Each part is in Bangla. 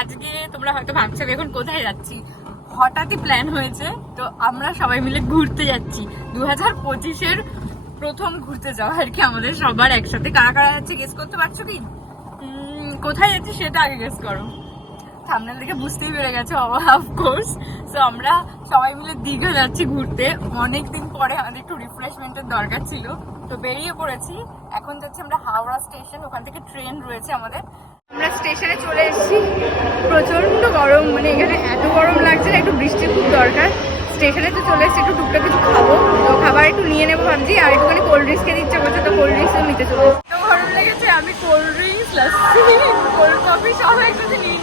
আজকে তোমরা হয়তো ভাবছ এখন কোথায় যাচ্ছি? হঠাৎই প্ল্যান হয়েছে, তো আমরা সবাই মিলে ঘুরতে যাচ্ছি। দু হাজার পঁচিশের প্রথম ঘুরতে যাওয়া আর কি আমাদের সবার একসাথে। কারা যাচ্ছে গেস করতে পারছ কি? কোথায় যাচ্ছি সেটা আগে গেস করো। সামনে থেকে বুঝতেই পেরে গেছে অফকোর্স সো আমরা সবাই মিলে দীঘা যাচ্ছি ঘুরতে। অনেক দিন পরে আমাদের একটু রিফ্রেশমেন্টের দরকার ছিল। তো বেরিয়ে পড়েছি। এখন যাচ্ছি আমরা হাওড়া স্টেশন, ওখান থেকে ট্রেন রয়েছে আমাদের। আমরা স্টেশনে চলে এসেছি। প্রচণ্ড গরম মানে এখানে এত গরম লাগছে না, একটু বৃষ্টির খুব দরকার। স্টেশনে তো চলে এসেছি, একটু টুকটাক কিছু খাব। তো খাবার একটু নিয়ে নেব ভাবছি, আর একটুখানি কোল্ড ড্রিঙ্কস খেতে ইচ্ছা করছে তো কোল্ড ড্রিঙ্কসও নিতে চলে। এত গরম লেগেছে, আমি cold drinks lassi cold coffee সব একসাথে নিয়ে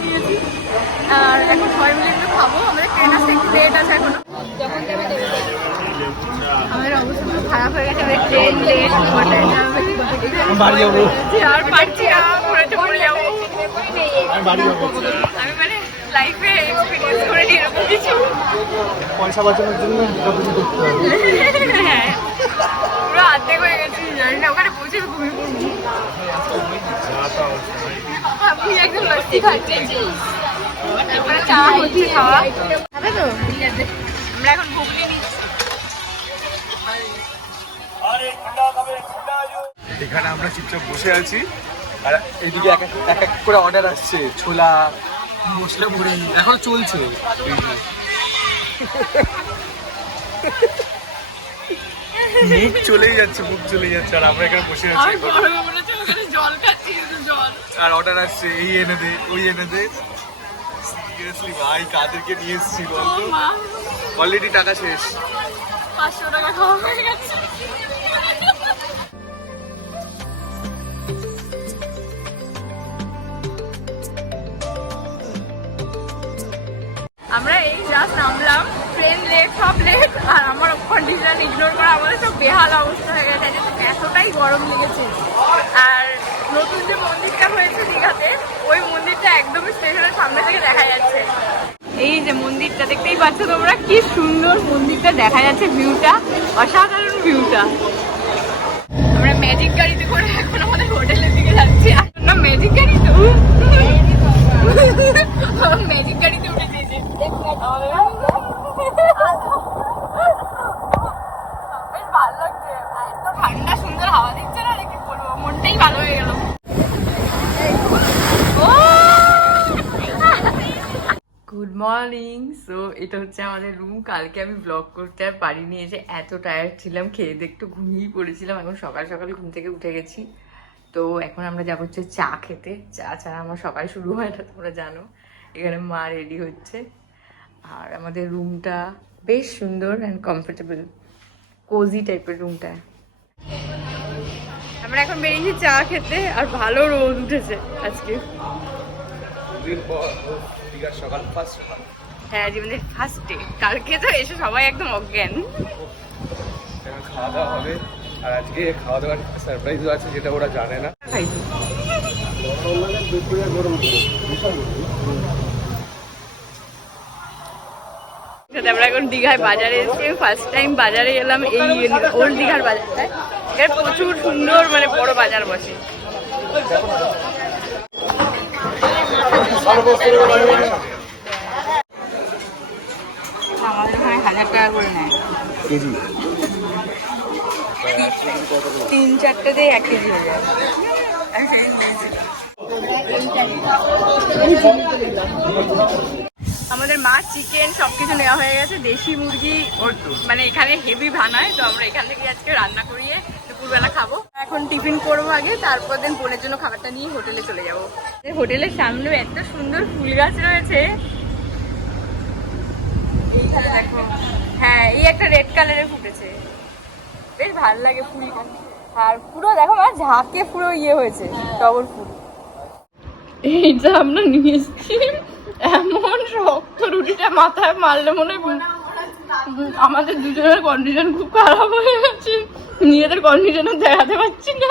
আর এখন সবাই মিলে একটু খাব। আমাদের ট্রেন আসতে একটু লেট আছে এখনও। আমাদের অবস্থা খুব খারাপ হয়ে গেছে আমাদের ট্রেন লেট বাড়ি যাব। আর পারছি না যাব। আমি মানে লাইফে এক্সপিরিয়েন্স করে এরকম কিছু। পয়সা বাঁচানোর জন্য যত কিছু করতে হবে। হ্যাঁ। পুরো হয়ে গেছি জানি না ওখানে পৌঁছে ঘুমিয়ে পড়ব। আপনি একদম লস্যি খাচ্ছেন তারপরে চা হচ্ছে খাওয়া খাবে তো আমরা এখন ঘুগনি নিচ্ছি এখানে আমরা চুপচাপ বসে আছি। আর এইদিকে এক এক- করে অর্ডার আসছে। ছোলা মশলা মুড়ি এখন চলছে। মুখ চলেই যাচ্ছে মুখ চলেই যাচ্ছে। আর আমরা এখানে বসে আছি। আর অর্ডার আসছে এই এনে দে ওই এনে দে। সিরিয়াসলি ভাই কাদেরকে নিয়ে এসেছি বলতো অলরেডি টাকা শেষ। পাঁচশো টাকা খাওয়া হয়ে গেছে। আমরা এই জাস্ট নামলাম ট্রেন লেট সব লেট আর আমার কন্ডিশন ইগনোর করা আমাদের সব বেহাল অবস্থা হয়ে গেছে এতটাই গরম লেগেছে। আর নতুন যে মন্দিরটা হয়েছে দীঘাতে ওই মন্দিরটা একদমই স্টেশনের সামনে থেকে দেখা যাচ্ছে এই যে মন্দিরটা দেখতেই পাচ্ছ তোমরা, কি সুন্দর মন্দিরটা দেখা যাচ্ছে ভিউটা অসাধারণ ভিউটা আমরা ম্যাজিক গাড়িতে করে এখন আমাদের হোটেলের দিকে যাচ্ছি আর না ম্যাজিক গাড়ি তো ম্যাজিক গাড়িতে উঠেছে এই যে। বেশ ভালো লাগছে আর এত ঠান্ডা সুন্দর হাওয়া দিচ্ছে না দেখে বলব মনটাই ভালো হয়ে গেল গুড মর্নিং। সো এটা হচ্ছে আমাদের রুম কালকে আমি ব্লগ করতে আর পারিনি। এসে এত টায়ার্ড ছিলাম, খেয়ে দিয়ে একটু ঘুমিয়েই পড়েছিলাম। এখন সকাল সকাল ঘুম থেকে উঠে গেছি। তো, এখন আমরা যাব হচ্ছে চা খেতে। চা ছাড়া আমার সকাল শুরু হয় না, তোমরা জানো। এখানে মা রেডি হচ্ছে। আর আমাদের রুমটা বেশ সুন্দর অ্যান্ড কমফোর্টেবল কোজি টাইপের রুমটা আমরা এখন বেরিয়েছি চা খেতে, আর ভালো রোদ উঠেছে আজকে। দিন সকাল ফার্স্ট হ্যাঁ জীবনের ফার্স্ট ডে কালকে তো এসে সবাই একদম অজ্ঞান। খাওয়া দাওয়া হবে। আর আজকে খাওয়া দাওয়ার সারপ্রাইজও আছে যেটা ওরা জানে না। আমরা এখন দীঘায় বাজারে এসেছি ফার্স্ট টাইম বাজারে এলাম এই ওল্ড দীঘার বাজারটায়। এর প্রচুর সুন্দর মানে বড় বাজার বসে। আমাদের এখানে হাজার টাকা করে নেয়। কেজি? তিন চারটে দিয়ে এক কেজি হয়ে যায়। আমাদের মাছ চিকেন সবকিছু নেওয়া হয়ে গেছে। দেশি মুরগি ওর মানে এখানে হেভি বানায় তো আমরা এখান থেকে আজকে রান্না করিয়ে দুপুরবেলা খাব। এখন টিফিন করব আগে, তারপর দিন বোনের জন্য খাবারটা নিয়ে হোটেলে চলে যাব। হোটেলের সামনে এত সুন্দর ফুল গাছ রয়েছে। হ্যাঁ এই একটা রেড কালারের ফুটেছে। বেশ ভালো লাগে ফুলটা আর পুরো দেখো আমার ঝাঁকে পুরো ইয়ে হয়েছে, টগর ফুল। এইটা নিয়ে এসেছি, এমন শক্ত রুটিটা মাথায় মারলে মনে হয় আমাদের দুজনের কন্ডিশন খুব খারাপ হয়ে গেছে। নিজেদের কন্ডিশনও দেখাতে পারছি না।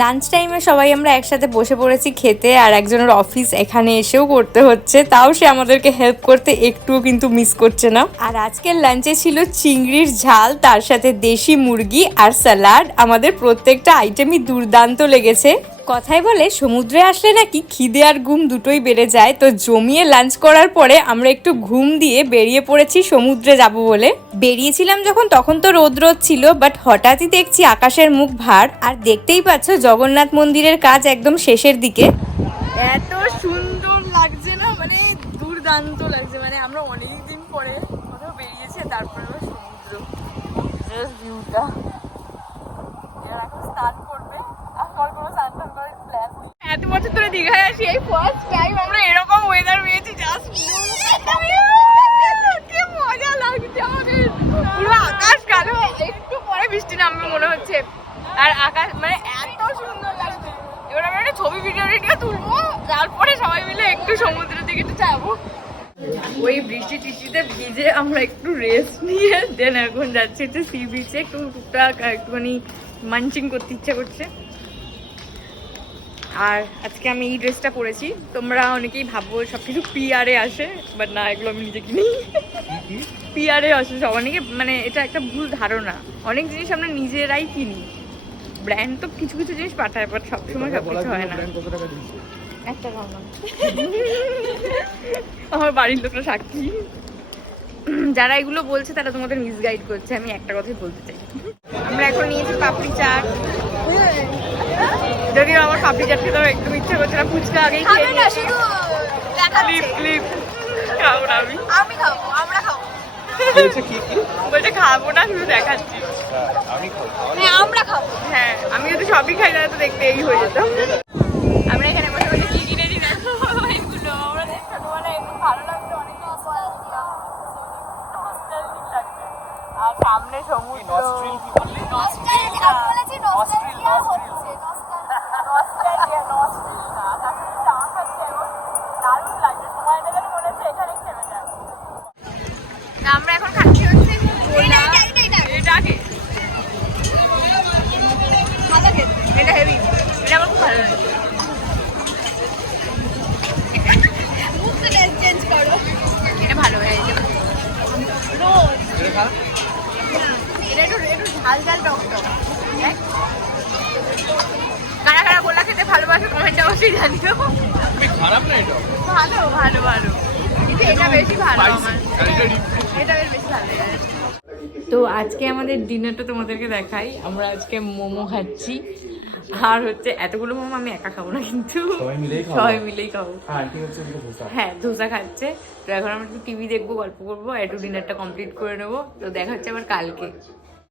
লাঞ্চ টাইমে সবাই আমরা একসাথে বসে পড়েছি খেতে, আর একজনের অফিস এখানে এসেও করতে হচ্ছে। তাও সে আমাদেরকে হেল্প করতে একটুও কিন্তু মিস করছে না। আর আজকের লাঞ্চে ছিল চিংড়ির ঝাল, তার সাথে দেশি মুরগি আর স্যালাড আমাদের প্রত্যেকটা আইটেমই দুর্দান্ত লেগেছে। কথায় বলে সমুদ্রে আসলে নাকি খিদে আর ঘুম দুটোই বেড়ে যায়। তো জমিয়ে লাঞ্চ করার পরে আমরা একটু ঘুম দিয়ে বেরিয়ে পড়েছি সমুদ্রে যাব বলে। বেরিয়েছিলাম যখন, তখন তো রোদ রোদ ছিল বাট হঠাৎই দেখছি আকাশের মুখ ভার। আর দেখতেই পাচ্ছ জগন্নাথ মন্দিরের কাজ একদম শেষের দিকে। এত সুন্দর লাগছে না মানে দুর্দান্ত লাগছে। মানে আমরা অনেক দিন পরে কোথাও বেরিয়েছে তারপরে সমুদ্র। ভিউটা এবার এখন স্নান করবে আর পর কোনো স্নান টান করার প্ল্যান এত বছর ধরে দীঘায় আসি এই ফার্স্ট টাইম আমরা এরকম ওয়েদার পেয়েছি জাস্ট কি মজা লাগছে আমাদের পুরো আকাশ কালো একটু পরে বৃষ্টি মনে হচ্ছে। আর আকাশ মানে এত সুন্দর লাগছে। এবার আমরা একটা ছবি ভিডিও টিডিও তুলবো। তারপরে সবাই মিলে একটু সমুদ্রের দিকে একটু যাব। ওই বৃষ্টি টিষ্টিতে ভিজে আমরা একটু রেস্ট নিয়ে দেন এখন যাচ্ছি একটু সি বিচে একটু টুকটাক একটুখানি মানচিং করতে ইচ্ছা করছে। আর আজকে আমি এই ড্রেসটা পরেছি। তোমরা অনেকেই ভাবো সব কিছু পিআরে আসে বাট না এগুলো আমি নিজে কিনি। পিআরে আসে সব। অনেকে মানে এটা একটা ভুল ধারণা। অনেক জিনিস আমরা নিজেরাই কিনি। ব্র্যান্ড তো কিছু কিছু জিনিস পাঠায় বাট সবসময় সব কিছু হয় না। একটা আমার বাড়ির লোকরা সাক্ষী। যারা এগুলো বলছে তারা তোমাদের মিসগাইড করছে। আমি একটা কথাই বলতে চাই। আমরা এখন নিয়েছি পাপড়ি চাট। যদিও আমার পাপড়ি চাট খেতে একদম ইচ্ছা করছে না ফুচকা আগেই খেয়ে খাবে না শুধু ক্লিপ ক্লিপ খাব না আমি। আমি খাব আমরা খাব। খেয়েছে কি কি? বলছে খাব না শুধু দেখাচ্ছি। হ্যাঁ, আমি খাব হ্যাঁ আমরা খাব। হ্যাঁ আমি যদি সবই খাই তাহলে তো দেখতে এই হয়ে যেত। আমরা এখানে বসে বসে কি কিনে দিই এগুলো। আমরা ছোটবেলায় এমনি ভালো লাগতো অনেক আর সামনে সমুদ্র। ঝাল ঝাল টক টক কারা কারা গোলা খেতে ভালোবাসে কমেন্টে অবশ্যই জানিও। খারাপ না এটা? ভালো ভালো ভালো। কিন্তু এটা বেশি ভালো আমার। এটা বেশ ভালো তো আজকে আমাদের ডিনারটা তোমাদেরকে দেখাই। আমরা আজকে মোমো খাচ্ছি। আর হচ্ছে এতগুলো মোমো আমি একা খাব না কিন্তু। সবাই মিলেই খাব। হ্যাঁ হ্যাঁ ধোসা খাচ্ছে। তো এখন আমরা একটু টিভি দেখব গল্প করব একটু ডিনারটা কমপ্লিট করে নেব। তো দেখা হচ্ছে আবার কালকে।